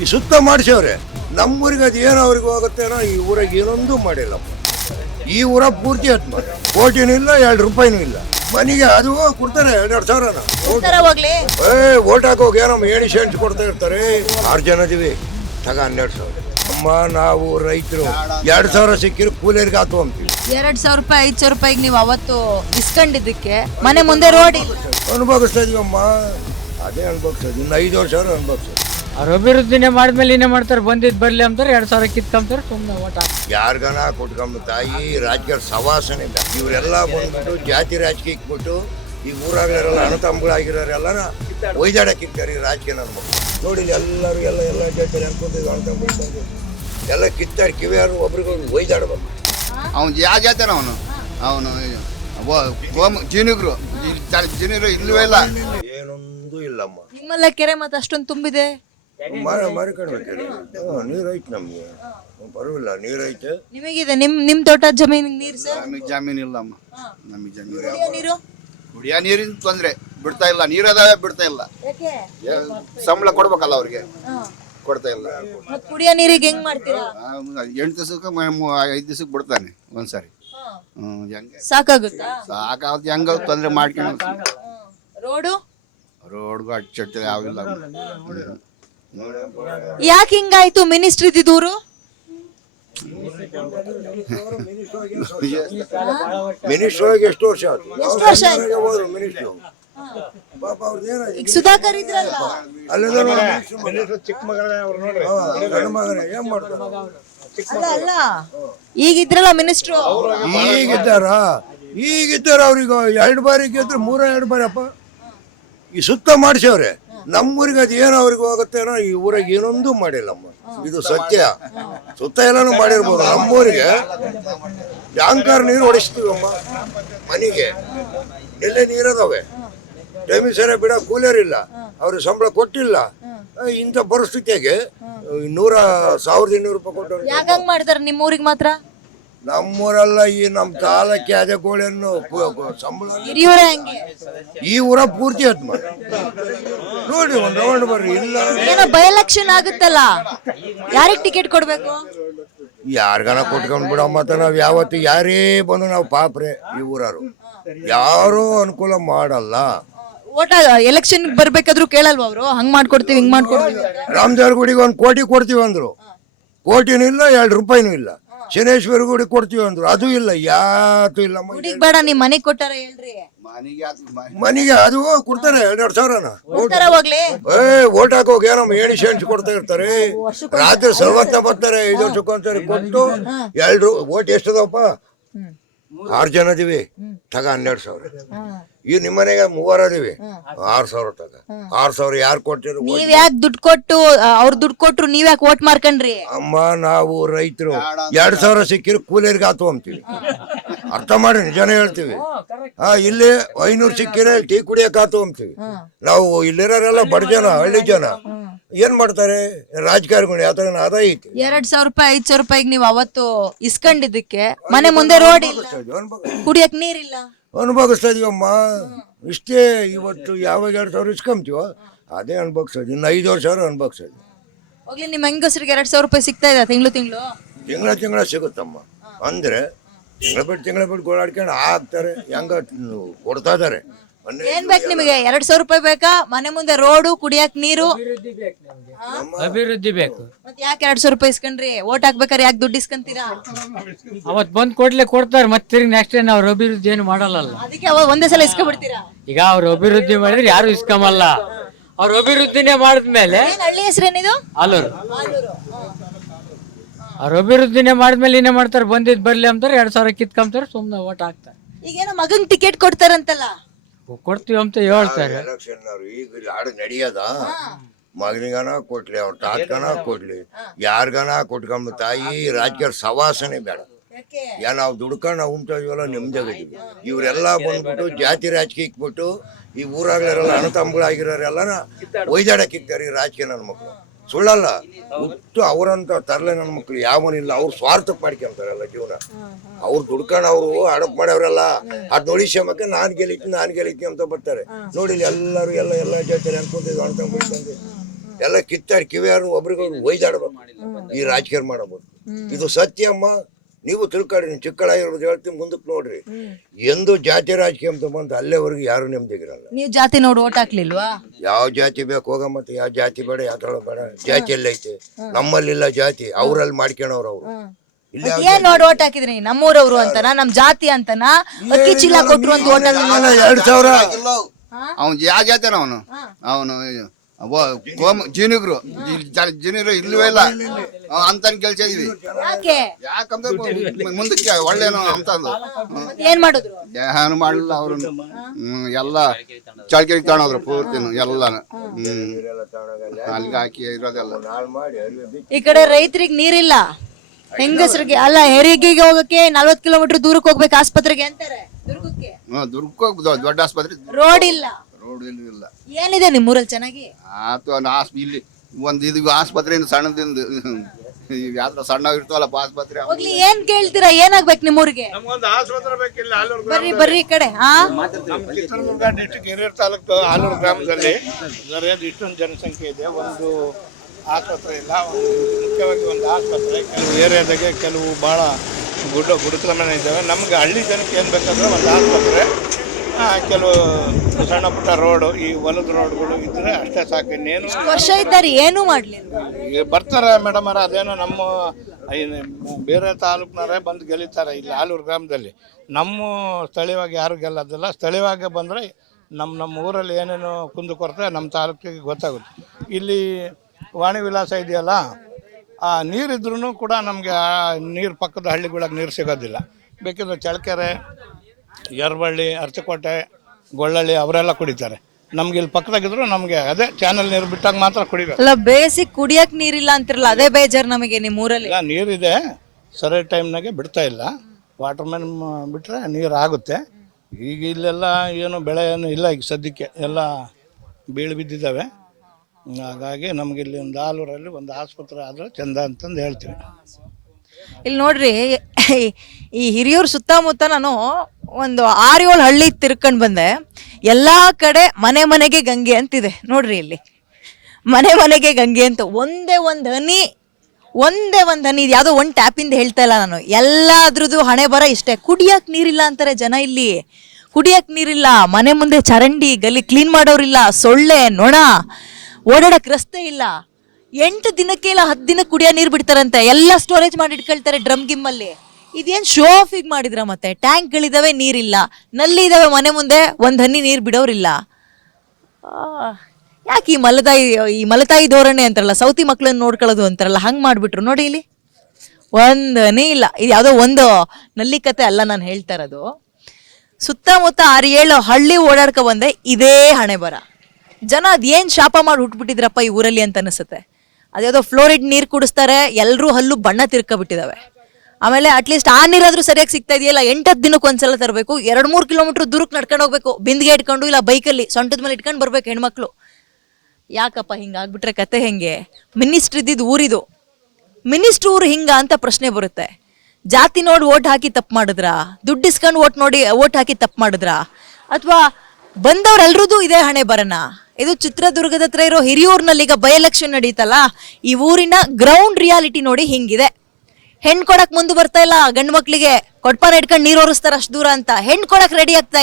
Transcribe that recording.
ಈ ಸುತ್ತ ಮಾಡಿಸವ್ರೆ. ನಮ್ಮೂರಿಗೆ ಅದು ಏನೋ ಅವ್ರಿಗೆ ಹೋಗುತ್ತೇನೋ, ಈ ಊರಿಗೆ ಏನೊಂದು ಮಾಡಿಲ್ಲ. ಈ ಊರ ಪೂರ್ತಿ ಹತ್ತು ಮಾಡಿ ಕೋಟಿನೂ ಇಲ್ಲ, 2 ರೂಪಾಯಿನೂ ಇಲ್ಲ. ಮನೆಗೆ ಅದು ಕೊಡ್ತಾರೆ 2 ಸಾವಿರನ. ಓಟ್ ಹಾಕೋಗಿ ಏನೋ ಏಣಿ ಸೆಂಟ್ಸ್ ಕೊಡ್ತಾ ಇರ್ತಾರೆ. 6 ಜನ ಇದೀವಿ, ತಗ 12 ಸಾವಿರ. ಅಮ್ಮ ನಾವು ರೈತರು 2 ಸಾವಿರ ಸಿಕ್ಕಿರೋ ಕೂಲಿಯರಿಗೆ ಹಾಕು ಅಂತೀವಿ. 2,000 ರೂಪಾಯಿ 5,000 ರೂಪಾಯಿಗೆ ನೀವು ಅವತ್ತು ಇಸ್ಕೊಂಡಿದ್ದಕ್ಕೆ ಮನೆ ಮುಂದೆ ರೋಡ್ ಅನುಭವಿಸ್ತಾ ಇದೀವಮ್ಮ. ಅದೇ ಅನುಭವಿಸ್ತಾ ಇದೀವಿ. ಇನ್ನು 5 ವರ್ಷ ಅನುಭವಿಸ್ತಾ. ಅವ್ರು ಅಭಿವೃದ್ಧಿನೇ ಮಾಡಿದ್ಮೇಲೆ ಇನ್ನೇ ಮಾಡ್ತಾರೆ. ಬಂದಿದ್ದು ಬರಲಿ ಅಂತಾರೆ, 2,000 ಕಿತ್ಕೊಂತಾರೆ, ಸುಮ್ಮನೆ ಓಟ್ ಹಾಕ್ತಾರೆ. ಯಾರಿಗಾನ ಕೊಟ್ಕೊಂಬ ತಾಯಿ ರಾಜಕೀಯ ಸವಾಸನೆ ಇಲ್ಲ. ಇವರೆಲ್ಲ ಬಂದ್ಬಿಟ್ಟು ಜಾತಿ ರಾಜಕೀಯ ಇಕ್ಬಿಟ್ಟು ಈ ಊರಾಗಲೆಲ್ಲ ಅಣ್ಣತಮ್ಮಗಳಾಗಿರೋರೆಲ್ಲನ ಒಯ್ದಾಡಕ್ಕಿರ್ತಾರೆ ಈ ರಾಜಕೀಯ. ನನ್ನ ಮಕ್ಕಳು ನೋಡಿ ಎಲ್ಲರೂ ಎಲ್ಲ ಜಾತಿ ಅನ್ಕೊಂತಿದ್ವಿ, ಅಣ್ಣತಮ್ಮ ಎಲ್ಲ ಕಿತ್ತಾಡಿ ಕಿವಿಯಾರು ಒಬ್ರಿಗೊಬ್ರು ಒಯ್ದಾಡ್ಬೇಕು. ಅವನು ಯಾವ ಜಾತಿನ ಅವನು ಜೀನಿಗರು ಇಲ್ಲವೇ ಇಲ್ಲ, ಏನೊಂದು ಇಲ್ಲಮ್ಮ. ನಿಮ್ಮಲ್ಲ ಕೆರೆ ಮತ್ತೆ ಅಷ್ಟೊಂದು ತುಂಬಿದೆ. ಮಾರಿಕೊಂಡ್ಬೇಕು. ನೀರೈತೆ ನಮ್ಗೆ, ಬರವಿಲ್ಲ, ನೀರೈತೆ. ನಿಮಗಿದೆ ನಿಮ್ ತೋಟ ಜಮೀನಿಗೆ ನೀರು ಸರ್? ನಮಗೆ ಜಮೀನು ಇಲ್ಲಮ್ಮ. ನಮಗೆ ಜಮೀನು ನೀರು ಕುಡಿಯೋ ನೀರಿನ ತೊಂದ್ರೆ, ಬಿಡ್ತಾ ಇಲ್ಲ. ನೀರದಾವೆ ಬಿಡ್ತಾ ಇಲ್ಲ. ಸಂಬಳ ಕೊಡ್ಬೇಕಲ್ಲ ಅವ್ರಿಗೆ, ಕೊಡ್ತಾ ಇಲ್ಲ. ಕುಡಿಯೋ ನೀರಿಗೆ ಹೆಂಗ್ ಮಾಡ್ತೀರಾ? 8 ದಿವಸಕ್ಕೆ 5 ದಿವಸಕ್ಕೆ ಬಿಡ್ತಾನೆ ಒಂದ್ಸರಿ. ಸಾಕಾಗುತ್ತಾ? ಸಾಕಾಗುತ್ತೆ. ಹೆಂಗ ತೊಂದ್ರೆ ಮಾಡ್ಕೊಂಡು ರೋಡ್ಗೂ ಅಚ್ಚ ಯಾವಿಲ್ಲ. ಯಾಕೆ ಹಿಂಗಾಯ್ತು? ಮಿನಿಸ್ಟ್ರಿ ದೂರು ಮಿನಿಸ್ಟರ್ ಹೋಗಿ ಎಷ್ಟು ವರ್ಷ ಆಯ್ತು? ಹೋದ್ರು ಮಿನಿಸ್ಟ್ರು. ಈಗ ಸುಧಾಕರ್ ಇದ್ರಲ್ಲ, ಚಿಕ್ಕ ಮಗನೇ ಗಂಡ ಮಗನೇ ಏನ್ ಮಾಡ್ತಾರೆ? ಅಲ್ಲ ಈಗಿದ್ರಲ್ಲ ಮಿನಿಸ್ಟ್ರು. ಈಗಿದ್ದಾರ ಅವ್ರಿಗೆ 2 ಬಾರಿ ಗೆದ್ರೆ 2 ಬಾರಿ ಅಪ್ಪ. ಈ ಸುತ್ತ ಮಾಡಿಸವ್ರೆ. ನಮ್ಮೂರಿಗೆ ಅದು ಏನೋ ಅವ್ರಿಗೆ ಹೋಗುತ್ತೇನೋ, ಈ ಊರಿಗೆ ಏನೊಂದು ಮಾಡಿಲ್ಲಮ್ಮ. ಇದು ಸತ್ಯ. ಸುತ್ತ ಎಲ್ಲಾನು ಮಾಡಿರ್ಬೋದು. ನಮ್ಮೂರಿಗೆ ಟ್ಯಾಂಕರ್ ನೀರು ಹೊಡಿಸ್ತೀವಮ್ಮ ಮನೆಗೆ. ಎಲ್ಲೇ ನೀರದವೆ, ಟೈಮಿ ಸರಿ ಬಿಡ, ಕೂಲರ್ ಇಲ್ಲ, ಅವ್ರಿಗೆ ಸಂಬಳ ಕೊಟ್ಟಿಲ್ಲ. ಇಂಥ ಪರಿಸ್ಥಿತಿಯಾಗೆ 1,200 ರೂಪಾಯಿ ಕೊಟ್ಟು ಯಾಕಂಗ್ ಮಾಡ್ತಾರೆ ನಿಮ್ಮೂರಿಗೆ ಮಾತ್ರ? ನಮ್ಮೂರಲ್ಲ, ಈ ನಮ್ಮ ತಾಲೂಕಿ ಅದೇ ಗೋಳಿಯನ್ನು ಸಂಬಳ ಈ ಊರ ಪೂರ್ತಿ ಹತ್ತು ಮಾಡಿ ನೋಡಿ. ಒಂದು ರೌಂಡ್ ಬರ್ರಿ. ಇಲ್ಲ ಏನೋ ಬೈ ಎಲೆಕ್ಷನ್ ಆಗುತ್ತಲ್ಲ, ಯಾರಿಗೆ ಟಿಕೆಟ್ ಕೊಡ್ಬೇಕು? ಯಾರಿಗಾನ ಕೊಟ್ಕೊಂಡ್ ಬಿಡಮ್ಮ. ನಾವ್ ಯಾವತ್ತು ಯಾರೇ ಬಂದು ನಾವು ಪಾಪ್ರೆ ಈ ಊರಾರು ಯಾರು ಅನುಕೂಲ ಮಾಡಲ್ಲ. ಓಟ ಎಲೆಕ್ಷನ್ ಬರ್ಬೇಕಾದ್ರು ಕೇಳಲ್ವ ಅವರು? ಹಂಗ್ ಮಾಡ್ಕೊಡ್ತೀವಿ ಹಿಂಗ್ ಮಾಡ್ಕೊಡ್ತೀವಿ. ರಾಮದೇವ್ರ ಗುಡಿಗೆ 1 ಕೋಟಿ ಕೊಡ್ತೀವಿ ಅಂದ್ರು, ಕೋಟಿನೂ ಇಲ್ಲ, 2 ರೂಪಾಯಿನೂ ಇಲ್ಲ. ಶನೇಶ್ವರ ಗುಡಿ ಕೊಡ್ತೀವಿ ಅಂದ್ರು, ಅದು ಇಲ್ಲ, ಯಾತು ಇಲ್ಲ. ಬೇಡ, ನಿಮ್ ಮನೆಗ್ ಕೊಟ್ಟಾರ ಹೇಳ್ರಿ. ಮನೆಗೆ ಅದು ಕೊಡ್ತಾರೆ 2 ಸಾವಿರನ. ಓಟ್ ಹಾಕೋಗಿ ಏನೋ ಏಣಿ ಸೆಂಟ್ಸ್ ಕೊಡ್ತಾ ಇರ್ತಾರೆ. ರಾತ್ರಿ ಸರ್ವತ್ತ ಬರ್ತಾರೆ, 5 ವರ್ಷಕ್ಕೊಂದ್ಸರಿ ಕೊಟ್ಟು 2 ಓಟ್ ಎಷ್ಟದಪ್ಪ? 6 ಜನ ಇದೀವಿ, ತಗ 12 ಸಾವಿರ. ಈ ನಿಮ್ಮನೆಗೆ 3 ಇದೀವಿ, 6 ಸಾವಿರ ತಗ. 6 ಸಾವಿರ ಯಾರು ಕೊಟ್ಟಿರು? ನೀವ್ ಯಾಕೆ ದುಡ್ಡು ಕೊಟ್ಟು ಅವ್ರು ದುಡ್ಡು ಕೊಟ್ರು, ನೀವ್ ಯಾಕೆ ಓಟ್ ಮಾಡ್ಕೊಂಡ್ರಿ? ಅಮ್ಮ ನಾವು ರೈತರು 2 ಸಾವಿರ ಸಿಕ್ಕಿರೋ ಕೂಲಿಯರಿಗೆ ಹಾಕು ಅಂತೀವಿ. ಅರ್ಥ ಮಾಡಿ ನಿಜಾನೇ ಹೇಳ್ತೀವಿ. ಇಲ್ಲಿ 500 ಸಿಕ್ಕಿರೆ ಟೀ ಕುಡಿಯಕ್ ಹಾಕು ಅಂತೀವಿ. ನಾವು ಇಲ್ಲಿರೋರೆಲ್ಲ ಬಡ ಜನ, ಹಳ್ಳಿ ಜನ ಏನ್ ಮಾಡ್ತಾರೆ? ರಾಜಕಾರಣಿಗಳು ಯಾವ ತರ ಆದಾಯ ಐತಿ. 2,000 ರೂಪಾಯಿ 5,000 ರೂಪಾಯಿಗೆ ನೀವು ಅವತ್ತು ಇಸ್ಕೊಂಡಿದ್ದಕ್ಕೆ ಮನೆ ಮುಂದೆ ರೋಡ್ ಇಲ್ಲ, ಕುಡಿಯಕ್ ನೀರಿಲ್ಲ, ಅನುಭವಿಸ್ತಾ ಇದೀವಮ್ಮ. ಇಷ್ಟೇ. ಇವತ್ತು ಯಾವಾಗ 2 ಸಾವಿರ ಇಸ್ಕೊಂತೀವೋ ಅದೇ ಅನುಭವಿಸ್ತಾ ಇದೀವಿ. ಇನ್ನು 5 ವರ್ಷ ಅನುಭವಿಸ್ತಾ ಇದೀವಿ. ಹೋಗ್ಲಿ, ನಿಮ್ಮ ಹೆಂಗಸರಿಗೆ 2,000 ರೂಪಾಯಿ ಸಿಗ್ತಾ ಇದೆ ತಿಂಗಳ ಸಿಗುತ್ತಮ್ಮ. ಅಂದ್ರೆ ತಿಂಗಳ ಬಿಟ್ಟು ಗೋಳಾಡ್ಕೊಂಡು ಹಾಕ್ತಾರೆ. ಹೆಂಗ ಕೊಡ್ತಾ ಇದಾರೆ. ಏನ್ ಬೇಕು ನಿಮಗೆ? 2,000 ರೂಪಾಯಿ ಬೇಕಾ? ಮನೆ ಮುಂದೆ ರೋಡು, ಕುಡಿಯಕ್ ನೀರು, ಅಭಿವೃದ್ಧಿ ಬೇಕು. ಮತ್ತೆ ಯಾಕೆ 2,000 ರೂಪಾಯಿ ಇಸ್ಕೊಂಡ್ರಿ? ಓಟ್ ಹಾಕ್ಬೇಕಾರೆ ಯಾಕೆ ದುಡ್ಡು ಇಸ್ಕೊಂತೀರಾ? ಅವತ್ ಬಂದ್ ಕೊಡ್ತಾರೆ, ಮತ್ತೆ ತಿರ್ಗಿ ನೆಕ್ಸ್ಟ್ ಏನ್ ಅವ್ರ ಅಭಿವೃದ್ಧಿ ಏನು ಮಾಡಲ್ಲ. ಅದಕ್ಕೆ ಒಂದೇ ಸಲ ಇಸ್ಕೊಂಡ್ಬಿಡ್ತೀರಾ? ಈಗ ಅವ್ರ ಅಭಿವೃದ್ಧಿ ಮಾಡಿದ್ರೆ ಯಾರು ಇಸ್ಕೊಂಬಲ್ಲ. ಅವ್ರ ಅಭಿವೃದ್ಧಿನೇ ಮಾಡಿದ್ಮೇಲೆ ಹಳ್ಳಿ ಹೆಸರೇನಿದು? ಆಲೂರು. ಅವ್ರ ಅಭಿವೃದ್ಧಿನೇ ಮಾಡಿದ್ಮೇಲೆ ಇನ್ನೇ ಮಾಡ್ತಾರೆ. ಬಂದಿದ್ ಬರ್ಲಿ ಅಂತಾರೆ, 2,000 ಕಿತ್ಕೊಂತಾರೆ, ಸುಮ್ನೆ ಓಟ್ ಹಾಕ್ತಾರೆ. ಈಗೇನೋ ಮಗಂಗ್ ಟಿಕೆಟ್ ಕೊಡ್ತಾರಂತಲ್ಲ? ಕೊಡ್ತೀವಿ ಅಂತ ಹೇಳ್ತಾರೆ. ಎಲೆಕ್ಷನ್ ಈಗ ಹಾಡು ನಡೆಯದ ಮಗನಿಗನ ಕೊಡ್ಲಿ, ಅವ್ರ ತಾತ್ಗನ ಕೊಡ್ಲಿ, ಯಾರ್ಗನ ಕೊಟ್ಕೊಂಬ ತಾಯಿ ರಾಜಕೀಯ ಸವಾಸನೆ ಬೇಡ. ನಾವು ದುಡ್ಕೊಂಡು ನಾವು ಉಂಟ ಇದೀವಲ್ಲ, ನೆಮ್ಮದಿಯಾಗಿದ್ದೀವಿ. ಇವರೆಲ್ಲ ಬಂದ್ಬಿಟ್ಟು ಜಾತಿ ರಾಜಕೀಯ ಇಕ್ಬಿಟ್ಟು ಈ ಊರಾಗಲಿರಲ್ಲ ಅಣ್ಣತಮ್ಮಗಳಾಗಿರೋರೆಲ್ಲನ ಒಯ್ದಾಡಕ್ಕಿರ್ತಾರೆ ಈ ರಾಜಕೀಯ. ನನ್ನ ಮಕ್ಕಳು ಸುಳ್ಳಲ್ಲ, ಹುಟ್ಟು ಅವರಂತ ತರಲೆ ನನ್ನ ಮಕ್ಕಳು ಯಾವನಿಲ್ಲ. ಅವ್ರು ಸ್ವಾರ್ಥ ಮಾಡ್ಕೊಂತಾರಲ್ಲ ಜೀವನ. ಅವ್ರು ದುಡ್ಕೊಂಡು ಅವರು ಹಡಪ್ ಮಾಡ್ಯವ್ರಲ್ಲ, ಅದ್ ನೋಡಿಸ್ಯಮಕ್ಕೆ ನಾನ್ ಗೆಲ್ಲಿತೀನಿ ಅಂತ ಬರ್ತಾರೆ. ನೋಡಿ ಎಲ್ಲರೂ ಎಲ್ಲ ಜಾತಿ ಅನ್ಕೊಂತಿದ್ವಿ, ಅಣ್ಣ ಎಲ್ಲ ಕಿತ್ತಾಡಿ ಕಿವಿಯಾರು ಒಬ್ರಿಗೊಬ್ರು ಒಯ್ದಾಡ್ಬೇಕು ಈ ರಾಜಕೀಯ ಮಾಡಬಹುದು. ಇದು ಸತ್ಯ ಅಮ್ಮ, ನೀವು ತಿಳ್ಕೊಳ್ರಿ. ನೀವು ಚಿಕ್ಕಳಾಗಿರೋದು ಹೇಳ್ತೀನಿ, ಮುಂದಕ್ಕೆ ನೋಡ್ರಿ. ಎಂದು ಜಾತಿ ರಾಜಕೀಯ ಅಂತ ಬಂದು ಅಲ್ಲೇವರೆಗೂ ಯಾರು ನೆಮ್ಮದಿಗಿರಲ್ಲ. ನೀವು ಜಾತಿ ನೋಡಿ ಓಟ್ ಹಾಕ್ಲಿಲ್ವಾ? ಯಾವ ಜಾತಿ ಬೇಕು ಹೋಗ, ಮತ್ತೆ ಯಾವ ಜಾತಿ ಬೇಡ, ಯಾವ ಬೇಡ. ಜಾತಿ ಎಲ್ಲೈತೆ? ನಮ್ಮಲ್ಲಿಲ್ಲ ಜಾತಿ, ಅವ್ರಲ್ಲಿ ಮಾಡ್ಕೊಳವ್ರು ಅವ್ರು. ಇಲ್ಲ ಏನ್ ನೋಡಿ ಓಟ್ ಹಾಕಿದ್ರಿ? ನಮ್ಮೂರವ್ರು ಅಂತನಾ, ನಮ್ ಜಾತಿ ಅಂತನಾ, ಅಕ್ಕಿ ಚೀಲ ಕೊಟ್ರು ಅಂತ ಓಟ್ ಹಾಕಿದ್ರಿ? 2000 ಅವನು ಯಾವ ಜಾತಿನ ಅವನು ಜೀನಿಗ್ರು ಇಲ್ಲವೇ ಇಲ್ಲ ಅಂತ ಕೆಲ್ಸ ಇದೀವಿ. ಯಾಕೆ? ಯಾಕಂದ್ರೆ ಮುಂದಕ್ಕೆ ಒಳ್ಳೇನು ಅಂತಂದು ಏನ್ ಮಾಡಿದ್ರು? ಏನು ಮಾಡಲಿಲ್ಲ ಅವರು. ಎಲ್ಲ ಚಳಕೆಗೆ ತಗೊಂಡ್ರು ಪೂರ್ತಿನು ಎಲ್ಲಾನು. ಅಲ್ಲಿಗೆ ಹಾಕಿ ಇರೋದೆಲ್ಲ. ಈ ಕಡೆ ರೈತರಿಗೆ ನೀರಿಲ್ಲ, ಹೆಂಗಸರಿಗೆ ಅಲ್ಲ, ಹೆರಿಗೆಗೆ ಹೋಗಕ್ಕೆ 40 ಕಿಲೋಮೀಟರ್ ದೂರಕ್ಕೆ ಹೋಗ್ಬೇಕು ಆಸ್ಪತ್ರೆಗೆ ಅಂತಾರೆ. ದುರ್ಗಕ್ಕೆ ದುರ್ಗಕ್ಕೆ ದೊಡ್ಡ ಆಸ್ಪತ್ರೆ, ರೋಡ್ ಇಲ್ಲ. ರೋಡ್ ಇಲ್ಲ. ಏನಿದೆ ನಿಮ್ಮೂರಲ್ಲಿ ಚೆನ್ನಾಗಿ? ಇಲ್ಲಿ ಇದು ಆಸ್ಪತ್ರೆ ಸಣ್ಣದಿಂದ ಯಾತ್ರ ಸಣ್ಣ ಇರ್ತವಲ್ಲಪ್ಪ ಆಸ್ಪತ್ರೆ. ಹೋಗ್ಲಿ, ಏನ್ ಕೇಳ್ತೀರಾ? ಏನಾಗ್ಬೇಕು ನಿಮ್ಮೂರಿಗೆ? ಬರ್ರಿ ಬರ್ರಿ ಈ ಕಡೆ. ಚಿತ್ರದುರ್ಗ ಡಿಸ್ಟ್ರಿಕ್ಟ್ ಹಿರಿಯೂರು ತಾಲೂಕು ಆಲೂರು ಗ್ರಾಮದಲ್ಲಿ ಸರಿಯಾದ ಇಷ್ಟೊಂದು ಜನಸಂಖ್ಯೆ ಇದೆ. ಒಂದು ಆಸ್ಪತ್ರೆ ಇಲ್ಲ. ಮುಖ್ಯವಾಗಿ ಒಂದು ಆಸ್ಪತ್ರೆ, ಕೆಲವು ಏರಿಯಾದಾಗೆ ಕೆಲವು ಭಾಳ ಗುಡಿಸಲ ಮನೆ ಇದ್ದಾವೆ. ನಮ್ಗೆ ಹಳ್ಳಿ ಜನಕ್ಕೆ ಏನು ಬೇಕಂದ್ರೆ ಒಂದು ಆಸ್ಪತ್ರೆ, ಕೆಲವು ಸಣ್ಣ ಪುಟ್ಟ ರೋಡು, ಈ ಹೊಲದ ರೋಡ್ಗಳು ಇದ್ರೆ ಅಷ್ಟೇ ಸಾಕು. ಇನ್ನೇನು ವರ್ಷ ಇದ್ದಾರೆ, ಏನೂ ಮಾಡ್ಲಿಲ್ಲ. ಬರ್ತಾರೆ ಮೇಡಮ್ ಅವರ, ಅದೇನೋ ನಮ್ಮ ಬೇರೆ ತಾಲೂಕಿನವರೇ ಬಂದು ಗೆಲ್ಲಿತಾರೆ ಇಲ್ಲಿ ಆಲೂರು ಗ್ರಾಮದಲ್ಲಿ. ನಮ್ಮ ಸ್ಥಳೀಯವಾಗಿ ಯಾರು ಗೆಲ್ಲೋದಿಲ್ಲ. ಸ್ಥಳೀಯವಾಗಿ ಬಂದರೆ ನಮ್ಮ ಊರಲ್ಲಿ ಏನೇನು ಕುಂದುಕೊರತೆ ನಮ್ಮ ತಾಲೂಕಿಗೆ ಗೊತ್ತಾಗುತ್ತೆ. ಇಲ್ಲಿ ವಾಣಿ ವಿಲಾಸ ಇದೆಯಲ್ಲ, ಆ ನೀರಿದ್ರೂ ಕೂಡ ನಮಗೆ ನೀರು ಪಕ್ಕದ ಹಳ್ಳಿಗಳಿಗೆ ನೀರು ಸಿಗೋದಿಲ್ಲ. ಬೇಕಿದ್ರೆ ಚಳ್ಳಕೆರೆ, ಯರಬಳ್ಳಿ, ಅರಸಕೋಟೆ, ಗೊಳ್ಳಳ್ಳಿ ಅವರೆಲ್ಲ ಕುಡಿತಾರೆ. ನಮ್ಗೆ ಇಲ್ಲಿ ಪಕ್ಕದಾಗಿದ್ರು ನಮಗೆ ಅದೇ ಚಾನಲ್ ನೀರು ಬಿಟ್ಟಾಗ ಮಾತ್ರ ಕುಡಿಬೇಕು. ಅಲ್ಲ, ಬೇಸಿಕ್ ಕುಡಿಯಕ್ ನೀರಿಲ್ಲ ಅಂತಿರಲ್ಲ, ಅದೇ ಬೇಜಾರು ನಮಗೆ. ನಿಮ್ಮ ಊರಲ್ಲಿ ಇಲ್ಲ, ನೀರಿದೆ, ಸರಿಯಾದ ಟೈಮ್ನಾಗೆ ಬಿಡ್ತಾ ಇಲ್ಲ. ವಾಟರ್ ಮ್ಯಾನ್ ಬಿಟ್ಟರೆ ನೀರು ಆಗುತ್ತೆ. ಈಗ ಇಲ್ಲೆಲ್ಲ ಏನು ಬೆಳೆ ಏನು ಇಲ್ಲ, ಈಗ ಸದ್ಯಕ್ಕೆ ಎಲ್ಲ ಬೀಳು ಬಿದ್ದಿದ್ದಾವೆ. ಹಾಗಾಗಿ ನಮ್ಗೆ ಇಲ್ಲಿ ಒಂದು ಆಲೂರಲ್ಲಿ ಒಂದು ಆಸ್ಪತ್ರೆ ಆದರೆ ಚಂದ ಅಂತಂದು ಹೇಳ್ತೀವಿ. ಇಲ್ಲಿ ನೋಡ್ರಿ, ಈ ಹಿರಿಯೂರು ಸುತ್ತಮುತ್ತ ನಾನು ಒಂದು 6-7 ಹಳ್ಳಿ ತಿರ್ಕೊಂಡು ಬಂದೆ. ಎಲ್ಲಾ ಕಡೆ ಮನೆ ಮನೆಗೆ ಗಂಗೆ ಅಂತಿದೆ ನೋಡ್ರಿ. ಇಲ್ಲಿ ಮನೆ ಮನೆಗೆ ಗಂಗೆ ಅಂತ ಒಂದೇ ಒಂದು ಹನಿ ಯಾವುದೋ ಒಂದು ಟ್ಯಾಪಿಂದ ಹೇಳ್ತಾ ಇಲ್ಲ ನಾನು. ಎಲ್ಲಾದ್ರದ್ದು ಹಣೆ ಬರ ಇಷ್ಟೇ. ಕುಡಿಯಕ್ ನೀರಿಲ್ಲ ಅಂತಾರೆ ಜನ. ಇಲ್ಲಿ ಕುಡಿಯಕ್ ನೀರಿಲ್ಲ, ಮನೆ ಮುಂದೆ ಚರಂಡಿ ಗಲ್ಲಿ ಕ್ಲೀನ್ ಮಾಡೋರಿಲ್ಲ, ಸೊಳ್ಳೆ ನೊಣ, ಓಡಾಡಕ್ ರಸ್ತೆ ಇಲ್ಲ. 8 ದಿನಕ್ಕೆ ಇಲ್ಲ 10 ದಿನಕ್ಕೆ ಕುಡಿಯೋ ನೀರು ಬಿಡ್ತಾರಂತೆ. ಎಲ್ಲ ಸ್ಟೋರೇಜ್ ಮಾಡಿ ಇಟ್ಕೊಳ್ತಾರೆ ಡ್ರಮ್ ಗಿಮ್ಮಲ್ಲಿ. ಇದೇನು ಶೋ ಆಫಿಗೆ ಮಾಡಿದ್ರ? ಮತ್ತೆ ಟ್ಯಾಂಕ್ಗಳಿದಾವೆ, ನೀರಿಲ್ಲ. ನಲ್ಲಿ ಇದಾವೆ ಮನೆ ಮುಂದೆ, ಒಂದು ಹನಿ ನೀರು ಬಿಡೋರಿಲ್ಲ. ಯಾಕೆ ಈ ಮಲತಾಯಿ ಧೋರಣೆ ಅಂತಾರಲ್ಲ, ಸೌತಿ ಮಕ್ಳನ್ನ ನೋಡ್ಕೊಳ್ಳೋದು ಅಂತಾರಲ್ಲ, ಹಂಗೆ ಮಾಡಿಬಿಟ್ರು ನೋಡಿ. ಇಲ್ಲಿ ಒಂದು ಹನಿ ಇಲ್ಲ. ಇದು ಯಾವುದೋ ಒಂದು ನಲ್ಲಿ ಕತೆ ಅಲ್ಲ ನಾನು ಹೇಳ್ತಾ ಇರೋದು. ಸುತ್ತಮುತ್ತ 6-7 ಹಳ್ಳಿ ಓಡಾಡ್ಕೊ ಬಂದೆ, ಇದೇ ಹಣೆ ಬರ. ಜನ ಅದೇನು ಶಾಪ ಮಾಡಿ ಹುಟ್ಬಿಟ್ಟಿದ್ರಪ್ಪ ಈ ಊರಲ್ಲಿ ಅಂತ ಅನಿಸುತ್ತೆ. ಅದ್ಯಾವುದೋ ಫ್ಲೋರಿಡ್ ನೀರು ಕುಡಿಸ್ತಾರೆ, ಎಲ್ಲರೂ ಹಲ್ಲು ಬಣ್ಣ ತಿರ್ಕೊಬಿಟ್ಟಿದ್ದಾವೆ. ಆಮೇಲೆ ಅಟ್ಲೀಸ್ಟ್ ಆ ನೀರಾದ್ರೂ ಸರಿಯಾಗಿ ಸಿಗ್ತಾ ಇದೆಯಲ್ಲ. 8-10 ದಿನಕ್ಕೆ ಒಂದ್ಸಲ ತರಬೇಕು. 2-3 ಕಿಲೋಮೀಟರ್ ದೂರಕ್ಕೆ ನಡ್ಕೊಂಡು ಹೋಗ್ಬೇಕು, ಬಿಂದಿಗೆ ಇಟ್ಕೊಂಡು, ಇಲ್ಲ ಬೈಕಲ್ಲಿ ಸೊಂಟದ ಮೇಲೆ ಇಟ್ಕೊಂಡು ಬರ್ಬೇಕು ಹೆಣ್ಮಕ್ಳು. ಯಾಕಪ್ಪ ಹಿಂಗಾಗ್ಬಿಟ್ರೆ ಕತೆ ಹೆಂಗೆ? ಮಿನಿಸ್ಟ್ರ್ ಇದ್ದಿದ್ದು ಊರಿದು, ಮಿನಿಸ್ಟ್ರ್ ಊರು ಹಿಂಗ ಅಂತ ಪ್ರಶ್ನೆ ಬರುತ್ತೆ. ಜಾತಿ ನೋಡಿ ಓಟ್ ಹಾಕಿ ತಪ್ಪು ಮಾಡಿದ್ರ? ದುಡ್ಡು ಇಸ್ಕೊಂಡು ಓಟ್ ಹಾಕಿ ತಪ್ಪು ಮಾಡಿದ್ರ? ಅಥವಾ ಬಂದವ್ರೆಲ್ರದ್ದು ಇದೇ ಹಣೆ ಬರನ? ಇದು ಚಿತ್ರದುರ್ಗದ ಹತ್ರ ಇರೋ ಹಿರಿಯೂರಿನಲ್ಲಿ ಈಗ ಬೈ ಎಲೆಕ್ಷನ್ ನಡೀತಲ್ಲ, ಈ ಊರಿನ ಗ್ರೌಂಡ್ ರಿಯಾಲಿಟಿ ನೋಡಿ ಹಿಂಗಿದೆ. ಹೆಣ್ ಕೊಡಕ್ ಮುಂದೆ ಬರ್ತಾ ಇಲ್ಲ ಗಂಡು ಮಕ್ಳಿಗೆ. ಕೊಡ್ಪಾರ ಇಟ್ಕೊಂಡು ನೀರು ಒರೆಸ್ತಾರ ಅಷ್ಟು ದೂರ ಅಂತ. ಹೆಣ್ ಕೊಡಕ್ ರೆಡಿ ಆಗ್ತಾ ಇಲ್ಲ.